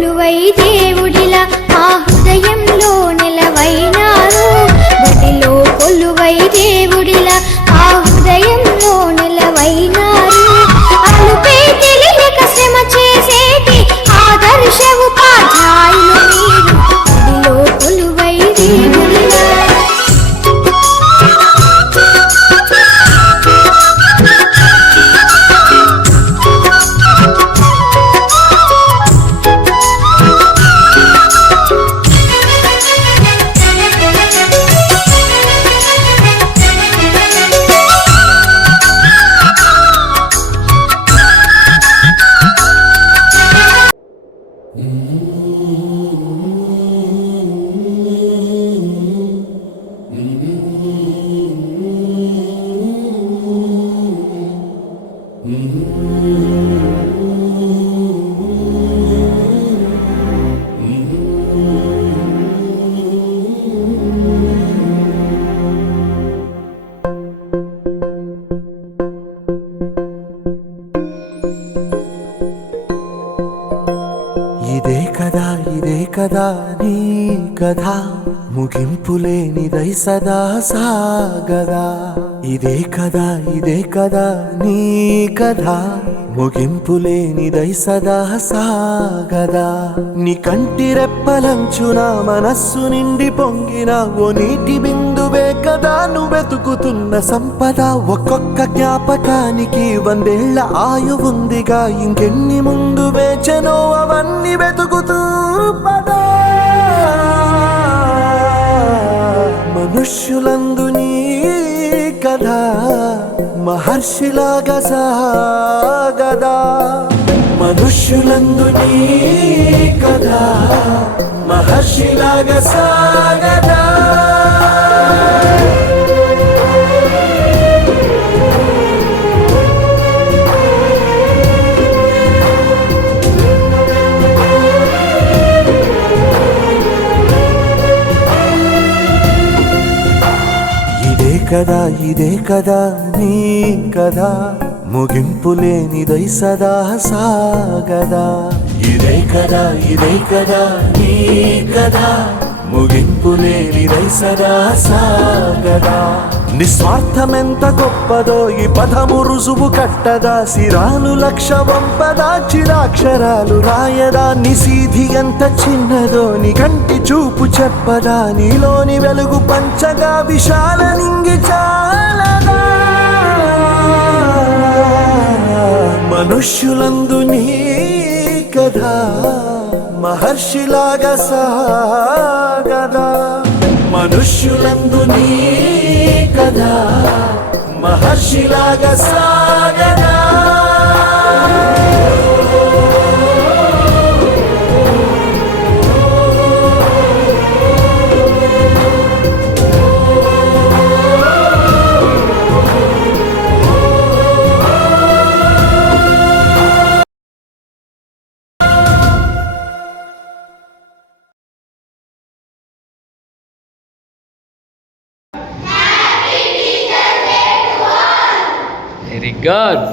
కొలువై దేవుడిలా మా హృదయంలో నెలవైనారు బడిలో కొలువై దేవుడిలా మా హృదయంలో నెలవైనారు అలుపే తెలియక శ్రమ చేసేటి ఆదర్శ ఉపాధ్యాయులు మీరు బడిలో కొలువై దేవుడిలా ఇదే కదా నీ కథ ముగింపులేనిదై సదా సాగదా ఇదే కదా నీ కథ ముగింపులేనిదై సదా సాగదా నీ కంటి రెప్పలంచున మనస్సు నిండి పొంగిన ఓ నీటి బిందువే కదా నువ్వెతుకుతున్న సంపద ఒక్కొక్క జ్ఞాపకానికి 100 ఏళ్ల ఆయువుందిగా ఇంకెన్ని ముందు వేచెనో అవన్నీ వెతుకుతూ పదా మనుష్యులందు నీ కథ మహర్షిలాగా సాగదా మనుష్యులందు నీ కథ మహర్షిలాగా సాగదా ఇదే కదా నీ కథ ముగింపులేనిదై సదా సాగదా ఇదే కదా నీ కథ ముగింపులేనిదై సదా సాగదా నిస్వార్థమెంత గొప్పదో ఈ పదము రుజువు కట్టదా సిరాలు లక్ష వంపదా చిరాక్షరాలు రాయదా నిసీధి ఎంత చిన్నదో నీ కంటి చూపు చెప్పదా నీలోని వెలుగు పంచగా విశాల నింగి చాలదా మనుష్యులందు నీ కథ మహర్షిలాగా సాగదా మనుష్యులందు నీ కథ మహర్షిలాగా సాగదా Very good.